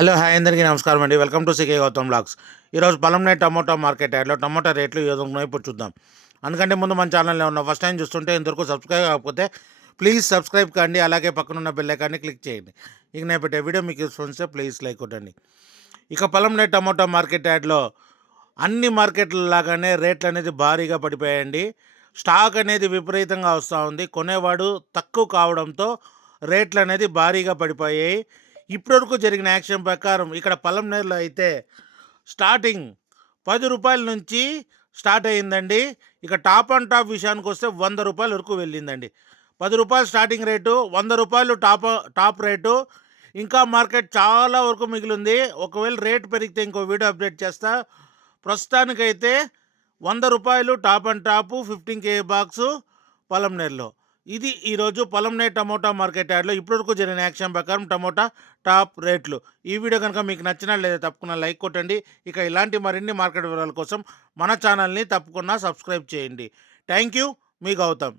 Hello hi అందరికీ నమస్కారం అండి. Welcome to C K Gautam blogs. ఈరోజు పలంనేరు టమోటా మార్కెట్ యార్డ్లో టమోటా రేట్లు ఏ విధంగా ఉన్నాయో ఇప్పుడు చూద్దాం. అందుకంటే ముందు మన ఛానల్లో ఉన్న ఫస్ట్ టైం చూస్తుంటే ఇంతవరకు సబ్స్క్రైబ్ కాకపోతే ప్లీజ్ సబ్స్క్రైబ్ కండి, అలాగే పక్కనున్న బెల్ ఐకాన్ని క్లిక్ చేయండి. ఇక నేను పెట్టే వీడియో మీకు వస్తే ప్లీజ్ లైక్ కొట్టండి. ఇక పలంనేరు టమోటా మార్కెట్ యార్డ్లో అన్ని మార్కెట్ల లాగానే రేట్లు అనేది భారీగా పడిపోయాయండి. స్టాక్ అనేది విపరీతంగా వస్తూ ఉంది. కొనేవాడు తక్కువ కావడంతో రేట్లు అనేది భారీగా పడిపోయాయి. ఇప్పటివరకు జరిగిన యాక్షన్ ప్రకారం ఇక్కడ పలంనేరులో అయితే స్టార్టింగ్ రూ. 10 నుంచి స్టార్ట్ అయ్యిందండి. ఇక టాప్ అండ్ టాప్ విషయానికి వస్తే రూ. 100 వరకు వెళ్ళిందండి. రూ. 10 స్టార్టింగ్ రేటు, రూ. 100 టాప్ రేటు. ఇంకా మార్కెట్ చాలా వరకు మిగిలింది. ఒకవేళ రేటు పెరిగితే ఇంకో వీడియో అప్డేట్ చేస్తా. ప్రస్తుతానికైతే రూ. 100 top and top 15 KG box పలంనేరులో. ఇది ఈరోజు పలంనేరు టమోటా మార్కెట్ యార్డ్లో ఇప్పటివరకు జరిగిన యాక్షన్ ప్రకారం టమోటా టాప్ రేట్లు. ఈ వీడియో కనుక మీకు నచ్చినా లేదా తప్పకుండా లైక్ కొట్టండి. ఇక ఇలాంటి మరిన్ని మార్కెట్ వివరాల కోసం మన ఛానల్ని తప్పకుండా సబ్స్క్రైబ్ చేయండి. థ్యాంక్ యూ, మీ గౌతమ్.